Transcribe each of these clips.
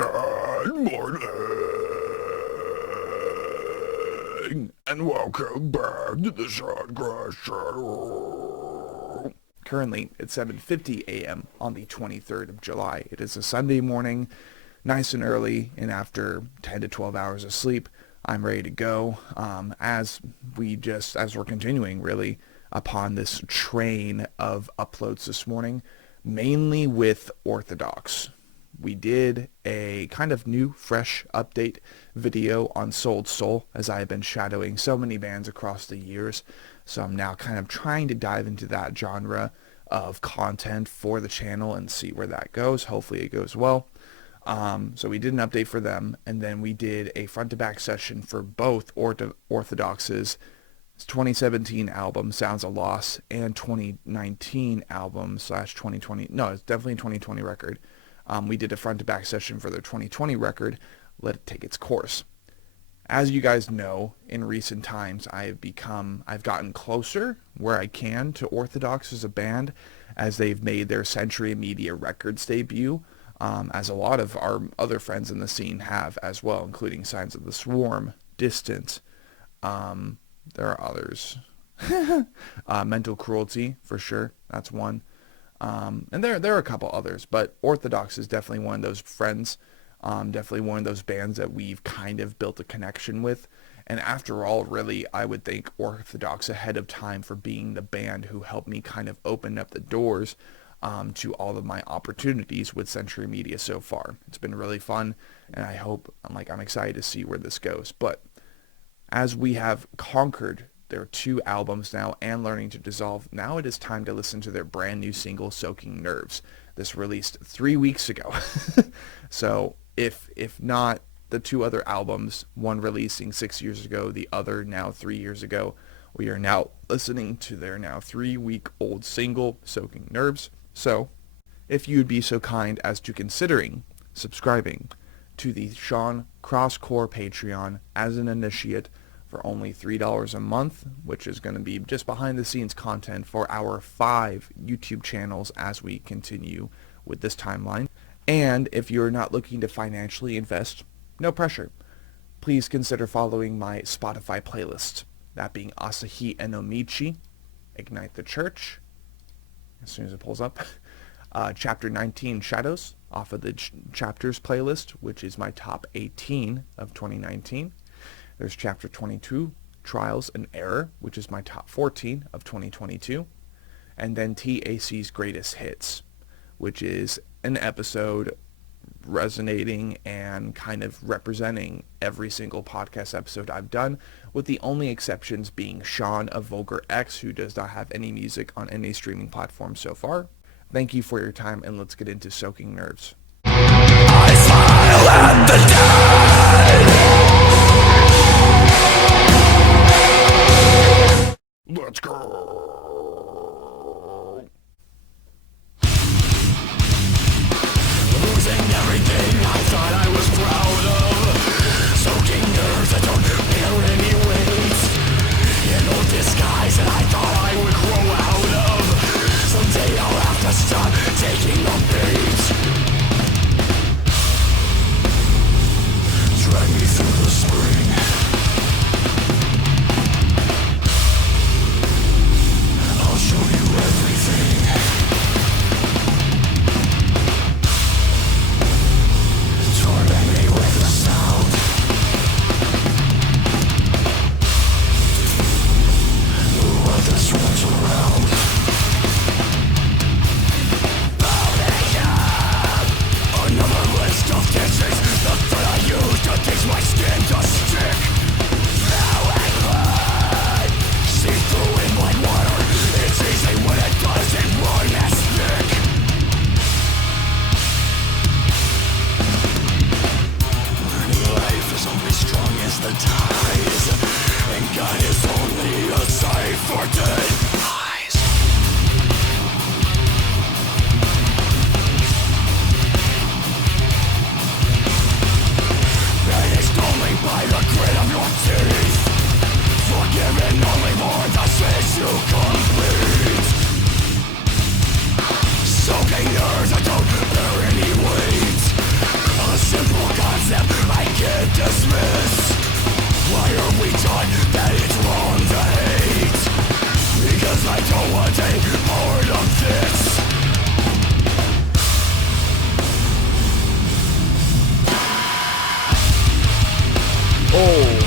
Good morning, and welcome back to the Sean Crash Show. Currently, it's 7:50 a.m. on the 23rd of July. It is a Sunday morning, nice and early, and after 10 to 12 hours of sleep, I'm ready to go. As we're continuing really upon this train of uploads this morning, mainly with Orthodox. We did a kind of new, fresh update video on Souled Soul, as I have been shadowing so many bands across the years. So I'm now kind of trying to dive into that genre of content for the channel and see where that goes. Hopefully it goes well. So we did an update for them, and then we did a front-to-back session for both Orthodox's 2017 album, Sounds a Loss, and 2019 album / 2020, no, it's definitely a 2020 record. We did a front-to-back session for their 2020 record, Let It Take Its Course. As you guys know, in recent times, I've gotten closer where I can to Orthodox as a band, as they've made their Century Media Records debut, as a lot of our other friends in the scene have as well, including Signs of the Swarm, Distant, there are others, Mental Cruelty, for sure, that's one. And there are a couple others, but Orthodox is definitely one of those friends, definitely one of those bands that we've kind of built a connection with. And after all, really, I would thank Orthodox ahead of time for being the band who helped me kind of open up the doors to all of my opportunities with Century Media so far. It's been really fun, and I'm excited to see where this goes. But as we have conquered their 2 albums now and Learning to Dissolve, now it is time to listen to their brand new single, Soaking Nerves. This released 3 weeks ago. So if not the 2 other albums, one releasing 6 years ago, the other now 3 years ago, we are now listening to their now 3-week-old single, Soaking Nerves. So if you'd be so kind as to considering subscribing to the Sean Crosscore Patreon as an initiate for only $3 a month, which is going to be just behind-the-scenes content for our 5 YouTube channels as we continue with this timeline. And if you're not looking to financially invest, no pressure. Please consider following my Spotify playlist, that being Asahi Enomichi, Ignite the Church, as soon as it pulls up, Chapter 19, Shadows, off of the Chapters playlist, which is my top 18 of 2019. There's Chapter 22, Trials and Error, which is my top 14 of 2022. And then TAC's Greatest Hits, which is an episode resonating and kind of representing every single podcast episode I've done, with the only exceptions being Sean of Vulgar X, who does not have any music on any streaming platform so far. Thank you for your time, and let's get into Soaking Nerves. I smile at the dead. Let's go! Losing everything I thought I was proud of. Soaking nerves that don't bear any weight. In old disguise that I thought I would grow out of. Someday I'll have to stop taking the bait. Drag me through the spring. I'll show you everything. Torment me with the sound. Let this runs around. Another list of dishes, the thread I use to teach my skin to stick. Now and blood, see through in like water. It's easy when it doesn't run as thick. Life is only strong as the tides, and God is only a sight for dead eyes. Banished only by the grit of your teeth, forgiven only for the sins you complete. Soaking nerves that don't bear any weight. A simple concept I can't dismiss. Why are we taught that it's wrong to hate? Because I don't want a part of this. Oh.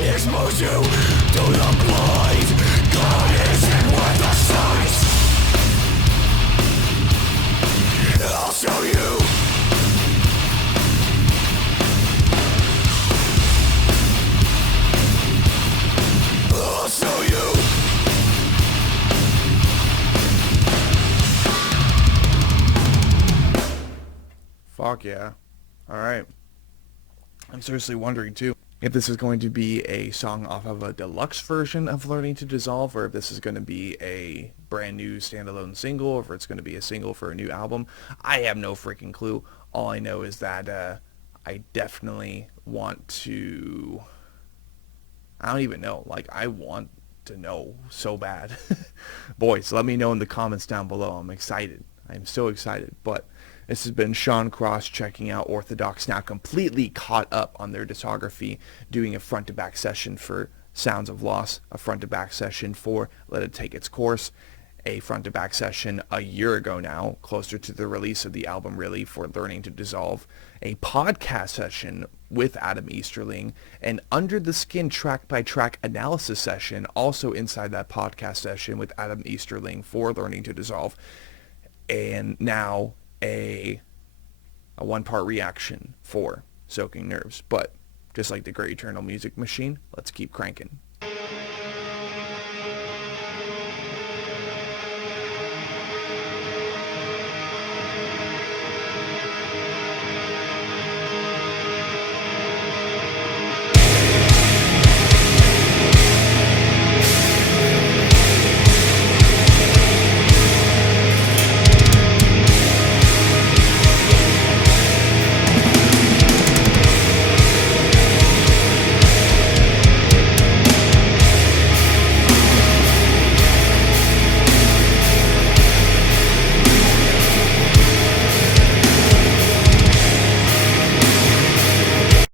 Expose you to the blind. God isn't worth the sight. I'll show you. I'll show you. Fuck yeah. Alright. I'm seriously wondering too if this is going to be a song off of a deluxe version of Learning to Dissolve, or if this is going to be a brand new standalone single, or if it's going to be a single for a new album. I have no freaking clue. All I know is that I definitely want to... I don't even know. Like, I want to know so bad. Boys, let me know in the comments down below. I'm excited. I'm so excited. But this has been Sean Cross checking out Orthodox, now completely caught up on their discography, doing a front-to-back session for Sounds of Loss, a front-to-back session for Let It Take Its Course, a front-to-back session a year ago now, closer to the release of the album really, for Learning to Dissolve, a podcast session with Adam Easterling, an Under the Skin track-by-track analysis session also inside that podcast session with Adam Easterling for Learning to Dissolve, and now a one-part reaction for Soaking Nerves. But just like the Great Eternal Music Machine, let's keep cranking.